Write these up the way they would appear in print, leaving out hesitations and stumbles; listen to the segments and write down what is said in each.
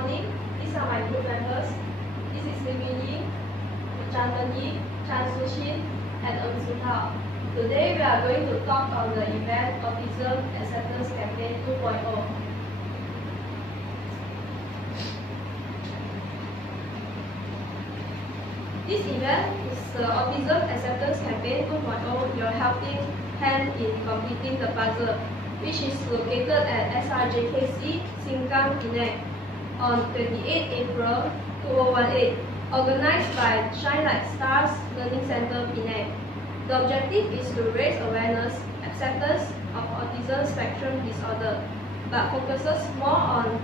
morning. These are my group members. This is Limini, Chanmani, Chan Sushin, and Sutao. Today we are going to talk on the event Autism Acceptance Campaign 2.0. This event is the Autism Acceptance Campaign 2.0, your helping hand in completing the puzzle, which is located at SRJKC, Sengkang, Penang, on 28 April 2018, organized by Shine Like Stars Learning Center, Penang. The objective is to raise awareness, acceptance of autism spectrum disorder, but focuses more on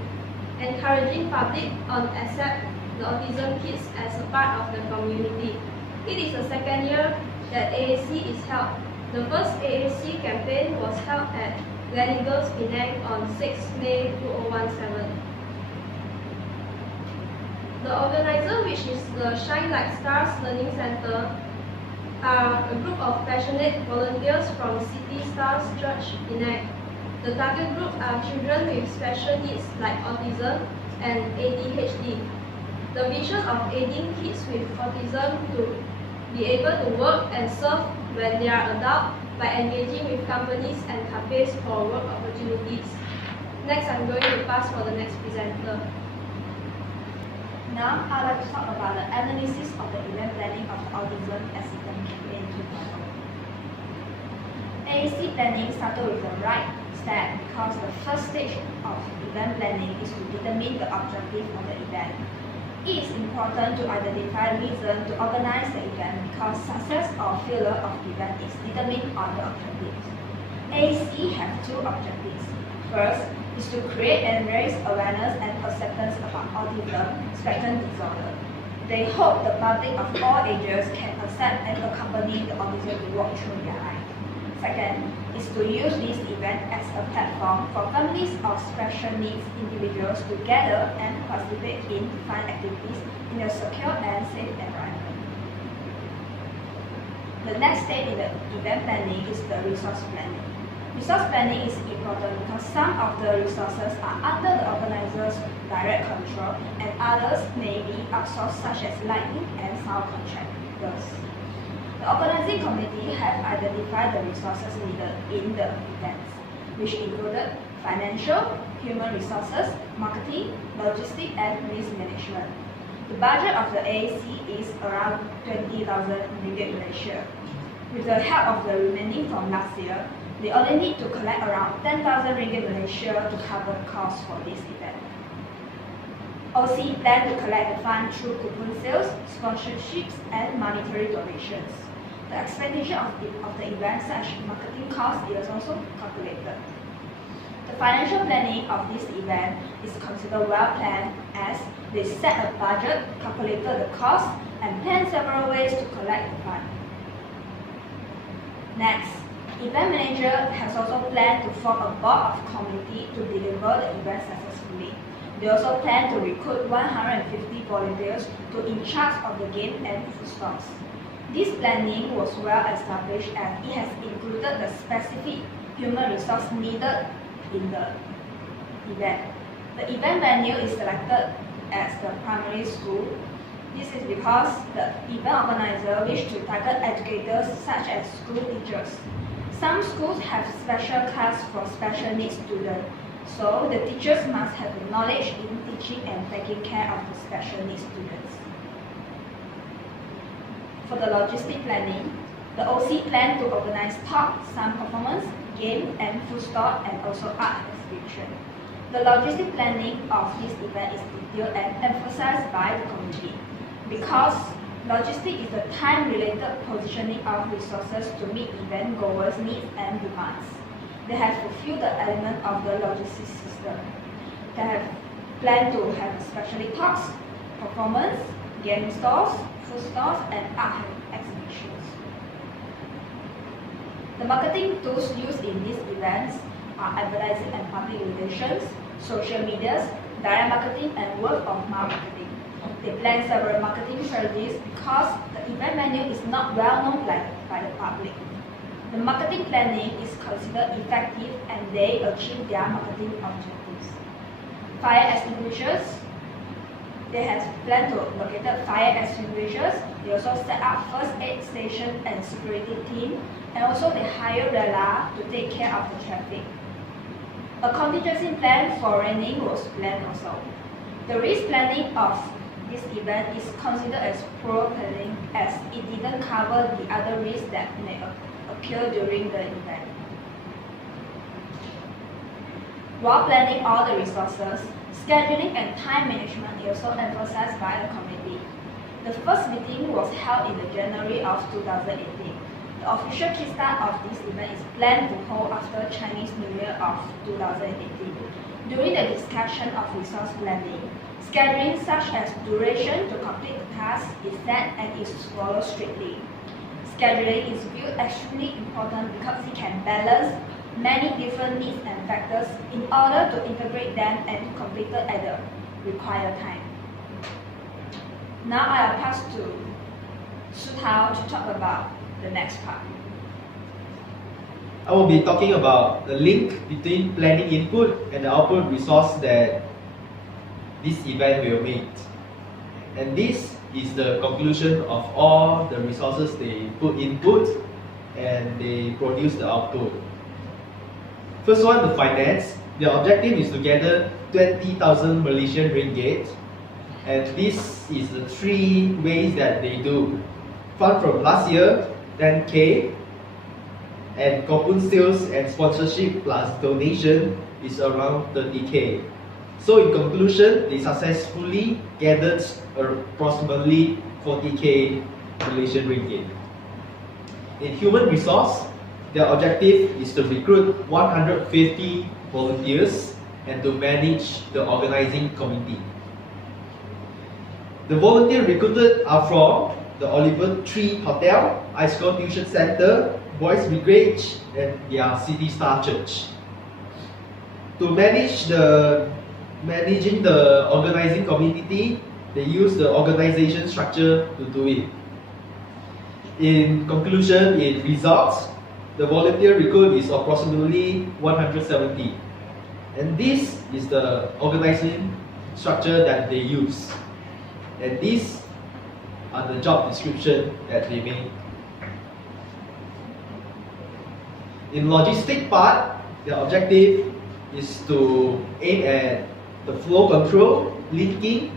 encouraging public on accept the autism kids as a part of the community. It is the second year that AAC is held. The first AAC campaign was held at Gleneagles, Penang on 6 May 2017. The organizer, which is the Shine Like Stars Learning Center, are a group of passionate volunteers from City Stars Church, Penang. The target group are children with special needs like autism and ADHD. The vision of aiding kids with autism to be able to work and serve when they are adults by engaging with companies and cafes for work opportunities. Next, I'm going to pass for the next presenter. Now, I'd like to talk about the analysis of the event planning of the Autism Acceptance Campaign 2.0. AAC planning started with the right step because the first stage of event planning is to determine the objective of the event. It is important to identify reason to organize the event because success or failure of the event is determined on the objectives. AAC have two objectives. First is to create and raise awareness and acceptance about autism spectrum disorder. They hope the public of all ages can accept and accompany the autism to walk through their life. Second is to use this event as a platform for families of special needs individuals to gather and participate in fun activities in a secure and safe environment. The next stage in the event planning is the resource planning. Resource planning is important because some of the resources are under the organizer's direct control and others may be outsourced, such as lighting and sound contractors. The organizing committee have identified the resources needed in the events, which included financial, human resources, marketing, logistics, and risk management. The budget of the AAC is around 20,000 ringgit Malaysia. With the help of the remaining from last year, they only need to collect around 10,000 ringgit Malaysia to cover the cost for this event. OC plan to collect the fund through coupon sales, sponsorships, and monetary donations. The expenditure of the event, such marketing costs, is also calculated. The financial planning of this event is considered well planned as they set a budget, calculated the cost, and plan several ways to collect the fund. Next, event manager has also planned to form a board of committee to deliver the event successfully. They also plan to recruit 150 volunteers to in charge of the game and food stalls. This planning was well established and it has included the specific human resource needed in the event. The event venue is selected as the primary school. This is because the event organizer wished to target educators such as school teachers. Some schools have special class for special needs students, so the teachers must have the knowledge in teaching and taking care of the special needs students. For the logistic planning, the OC planned to organize talk, some performance, game, and food stall, and also art exhibition. The logistic planning of this event is detailed and emphasized by the committee because logistics is the time-related positioning of resources to meet event goers' needs and demands. They have fulfilled the element of the logistics system. They have planned to have specialty talks, performance, game stalls, food stalls, and art exhibitions. The marketing tools used in these events are advertising and public relations, social medias, direct marketing, and word-of-mouth marketing. They plan several marketing strategies because the event venue is not well known by the public. The marketing planning is considered effective and they achieve their marketing objectives. Fire extinguishers, They have planned to locate fire extinguishers. They also set up first aid station and security team, and also they hire radar to take care of the traffic. A contingency plan for raining was planned also. The risk planning of this event is considered as poor planning as it didn't cover the other risks that may occur during the event. While planning all the resources, scheduling and time management is also emphasized by the committee. The first meeting was held in January of 2018. The official kickstart of this event is planned to hold after Chinese New Year of 2018. During the discussion of resource planning, scheduling such as duration to complete the task is set and is followed strictly. Scheduling is viewed extremely important because it can balance many different needs and factors in order to integrate them and to complete it at the required time. Now I will pass to Su Tao to talk about the next part. I will be talking about the link between planning input and the output resource that this event will make. And this is the conclusion of all the resources they put input and they produce the output. First one, the finance. The objective is to gather 20,000 Malaysian ringgit, and this is the three ways that they do. Fund from last year, 10K, and coupon sales and sponsorship plus donation is around 30K. So in conclusion, they successfully gathered approximately 40K Malaysian ringgit. In human resource, their objective is to recruit 150 volunteers and to manage the organizing committee. The volunteers recruited are from the Oliver Tree Hotel, iSchool Tuition Center, Boys Brigade, and their City Star Church. To managing the organizing community, they use the organization structure to do it. In conclusion, in results, the volunteer recruit is approximately 170. And this is the organizing structure that they use. And these are the job description that they made. In logistic part, the objective is to aim at the flow control, linking,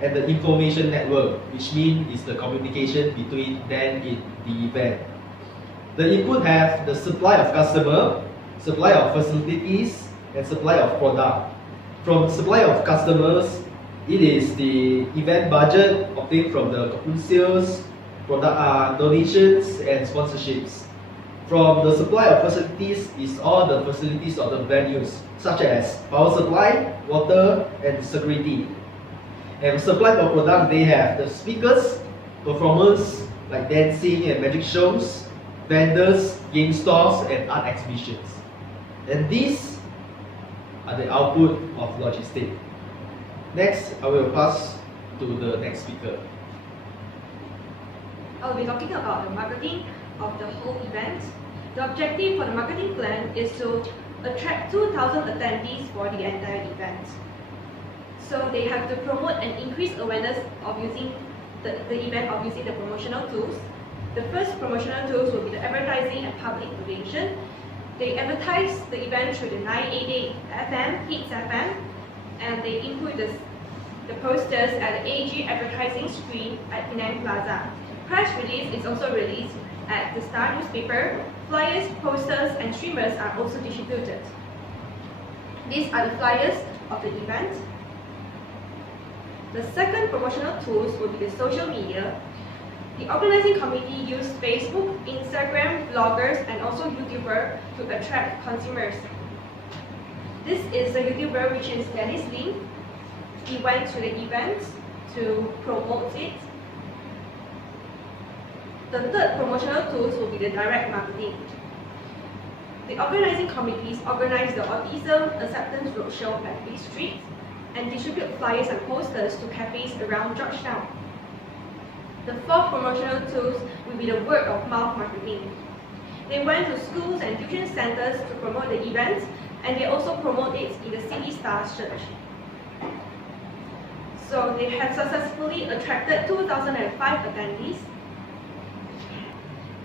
and the information network, which means is the communication between them in the event. The input have the supply of customer, supply of facilities, and supply of product. From supply of customers, it is the event budget obtained from the coupon sales, product donations, and sponsorships. From the supply of facilities is all the facilities of the venues, such as power supply, water, and security. And supply of product, they have the speakers, performers like dancing and magic shows, vendors, game stores, and art exhibitions. And these are the output of logistics. Next, I will pass to the next speaker. I'll be talking about the marketing of the whole event. The objective for the marketing plan is to attract 2,000 attendees for the entire event. So they have to promote and increase awareness of using the event of using the promotional tools. The first promotional tools will be the advertising and public relation. They advertise the event through the 988 FM, Hits FM, and they input the posters at the AG advertising screen at Penang Plaza. Press release is also released at the Star newspaper. Flyers, posters, and streamers are also distributed. These are the flyers of the event. The second promotional tools will be the social media. The organizing committee used Facebook, Instagram, bloggers, and also YouTuber to attract consumers. This is a YouTuber which is Dennis Lim. He went to the event to promote it. The third promotional tools will be the direct marketing. The organizing committees organize the Autism Acceptance Roadshow at Big Street and distribute flyers and posters to cafes around Georgetown. The fourth promotional tools will be the word of mouth marketing. They went to schools and tuition centers to promote the event, and they also promote it in the City Stars Church. So they had successfully attracted 2,005 attendees.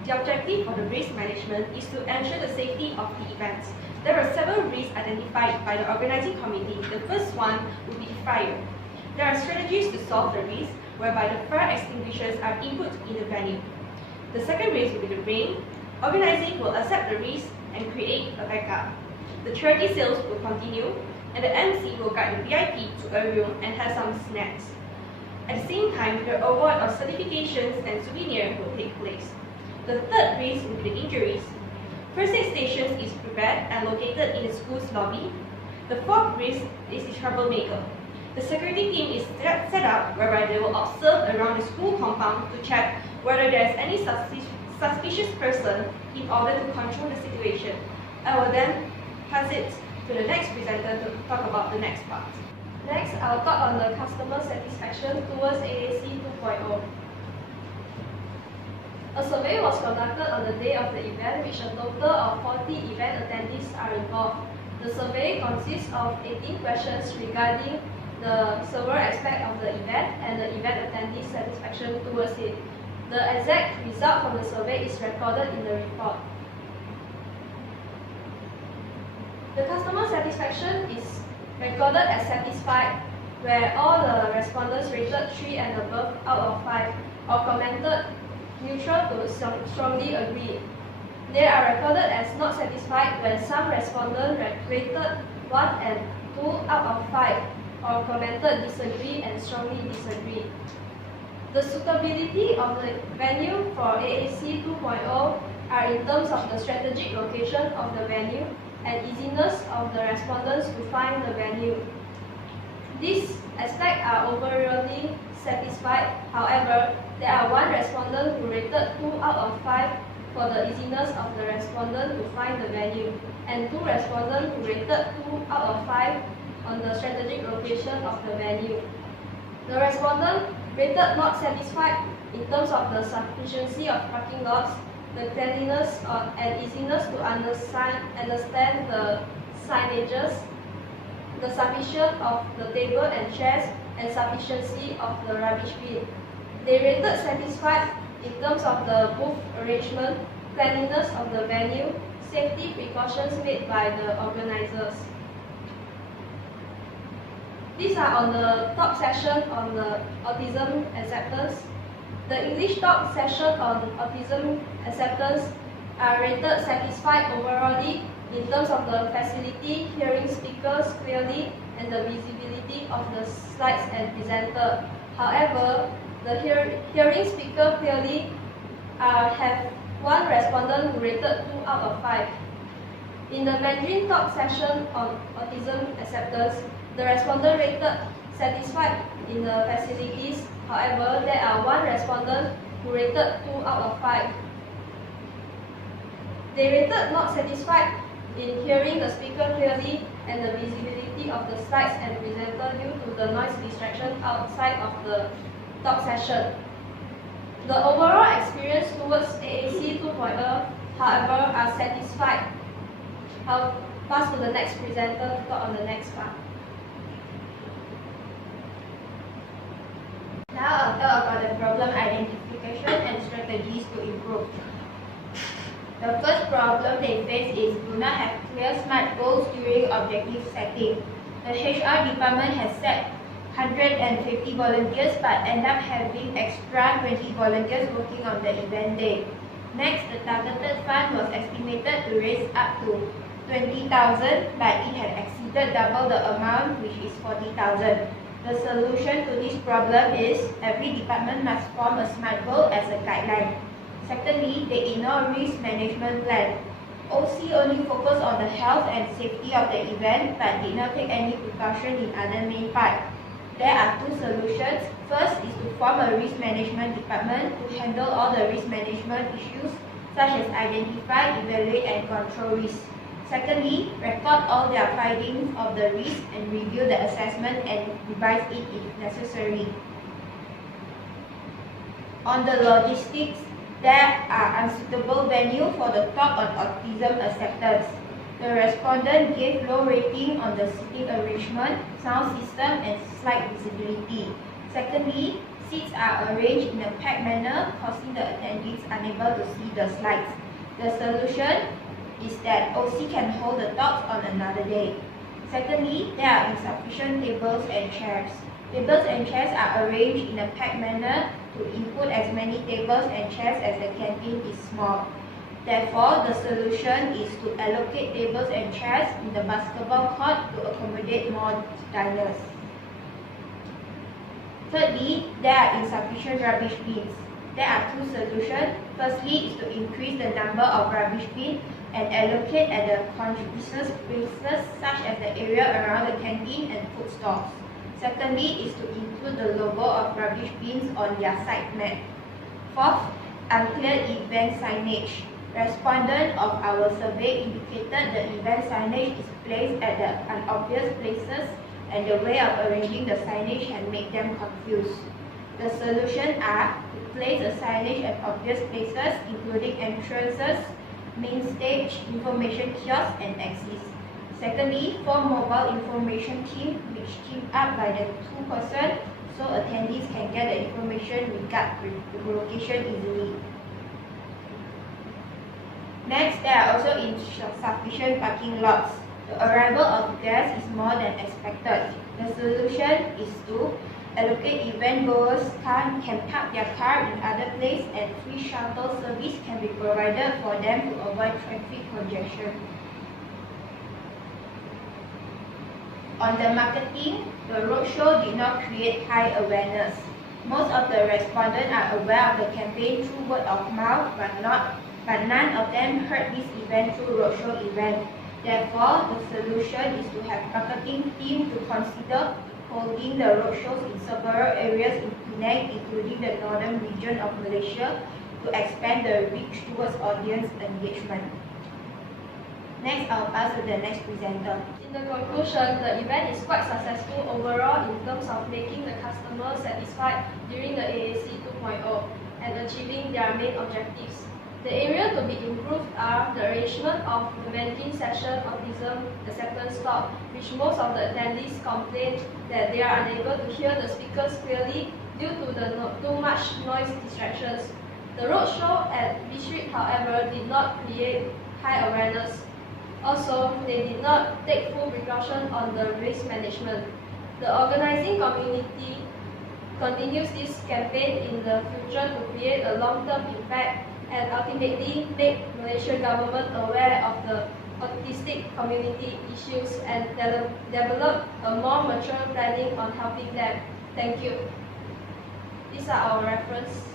The objective for the risk management is to ensure the safety of the events. There are several risks identified by the organizing committee. The first one would be fire. There are strategies to solve the risk, whereby the fire extinguishers are input in the venue. The second risk will be the rain. Organizing will accept the risk and create a backup. The charity sales will continue, and the MC will guide the VIP to a room and have some snacks. At the same time, the award of certifications and souvenirs will take place. The third risk will be the injuries. First aid stations is prepared and located in the school's lobby. The fourth risk is the troublemaker. The security team is set up whereby they will observe around the school compound to check whether there is any suspicious person in order to control the situation. I will then pass it to the next presenter to talk about the next part. Next, I will talk on the customer satisfaction towards AAC 2.0. A survey was conducted on the day of the event, which a total of 40 event attendees are involved. The survey consists of 18 questions regarding the several aspects of the event and the event attendee satisfaction towards it. The exact result from the survey is recorded in the report. The customer satisfaction is recorded as satisfied, where all the respondents rated 3 and above out of 5 or commented neutral to strongly agree. They are recorded as not satisfied when some respondents rated 1 and 2 out of 5 or commented disagree and strongly disagree. The suitability of the venue for AAC 2.0 are in terms of the strategic location of the venue and easiness of the respondents to find the venue. These aspects are overall satisfied. However, there are one respondent who rated 2 out of 5 for the easiness of the respondent to find the venue, and 2 respondents who rated 2 out of 5 on the strategic location of the venue. The respondent rated not satisfied in terms of the sufficiency of parking lots, the cleanliness and easiness to understand the signages, the sufficiency of the table and chairs, and sufficiency of the rubbish bin. They rated satisfied in terms of the booth arrangement, cleanliness of the venue, safety precautions made by the organizers. These are on the talk session on the autism acceptance. The English talk session on autism acceptance are rated satisfied overall in terms of the facility, hearing speakers clearly, and the visibility of the slides and presenter. However, the hearing speaker clearly have one respondent who rated 2 out of 5. In the Mandarin talk session on autism acceptance, the respondent rated satisfied in the facilities. However, there are one respondent who rated 2 out of 5. They rated not satisfied in hearing the speaker clearly and the visibility of the slides and presenter due to the noise distraction outside of the talk session. The overall experience towards AAC 2.0, however, are satisfied. I'll pass to the next presenter to talk on the next part. Now I'll talk about the problem identification and strategies to improve. The first problem they face is do not have clear SMART goals during objective setting. The HR department has set 150 volunteers but end up having extra 20 volunteers working on the event day. Next, the targeted fund was estimated to raise up to 20,000 but it had exceeded double the amount, which is 40,000. The solution to this problem is every department must form a SMART goal as a guideline. Secondly, they ignore risk management plan. OC only focused on the health and safety of the event but did not take any precaution in other main part. There are 2 solutions. First is to form a risk management department to handle all the risk management issues such as identify, evaluate and control risk. Secondly, record all their findings of the risk and review the assessment and revise it if necessary. On the logistics, there are unsuitable venues for the talk on autism acceptance. The respondent gave low rating on the seating arrangement, sound system, and slide visibility. Secondly, seats are arranged in a packed manner, causing the attendees unable to see the slides. The solution is that OC can hold the talks on another day. Secondly, there are insufficient tables and chairs. Tables and chairs are arranged in a packed manner to include as many tables and chairs as the canteen is small. Therefore, the solution is to allocate tables and chairs in the basketball court to accommodate more diners. Thirdly, there are insufficient rubbish bins. There are two solutions. Firstly is to increase the number of rubbish bins and allocate at the contiguous places such as the area around the canteen and food stalls. Secondly is to include the logo of rubbish bins on their side mat. Fourth, unclear event signage. Respondent of our survey indicated the event signage is placed at the unobvious places and the way of arranging the signage can make them confused. The solutions are to place a signage at obvious places including entrances, main stage, information kiosks, and exits. Secondly, form mobile information team which team up by the two persons so attendees can get the information regarding the location easily. Next, there are also insufficient parking lots. The arrival of guests is more than expected. The solution is to allocate event goers can park their car in other places and free shuttle service can be provided for them to avoid traffic congestion. On the marketing, the roadshow did not create high awareness. Most of the respondents are aware of the campaign through word of mouth, but none of them heard this event through roadshow event. Therefore, the solution is to have marketing team to consider holding the roadshows in several areas in Penang, including the northern region of Malaysia, to expand the reach towards audience engagement. Next, I'll pass to the next presenter. In the conclusion, the event is quite successful overall in terms of making the customer satisfied during the AAC 2.0 and achieving their main objectives. The area to be improved are the arrangement of the mannequin session, autism, acceptance talk, which most of the attendees complain that they are unable to hear the speakers clearly due to the too much noise distractions. The roadshow at District, however, did not create high awareness. Also, they did not take full precaution on the risk management. The organizing community continues this campaign in the future to create a long-term impact and ultimately make Malaysian government aware of the autistic community issues and develop a more mature planning on helping them. Thank you. These are our reference.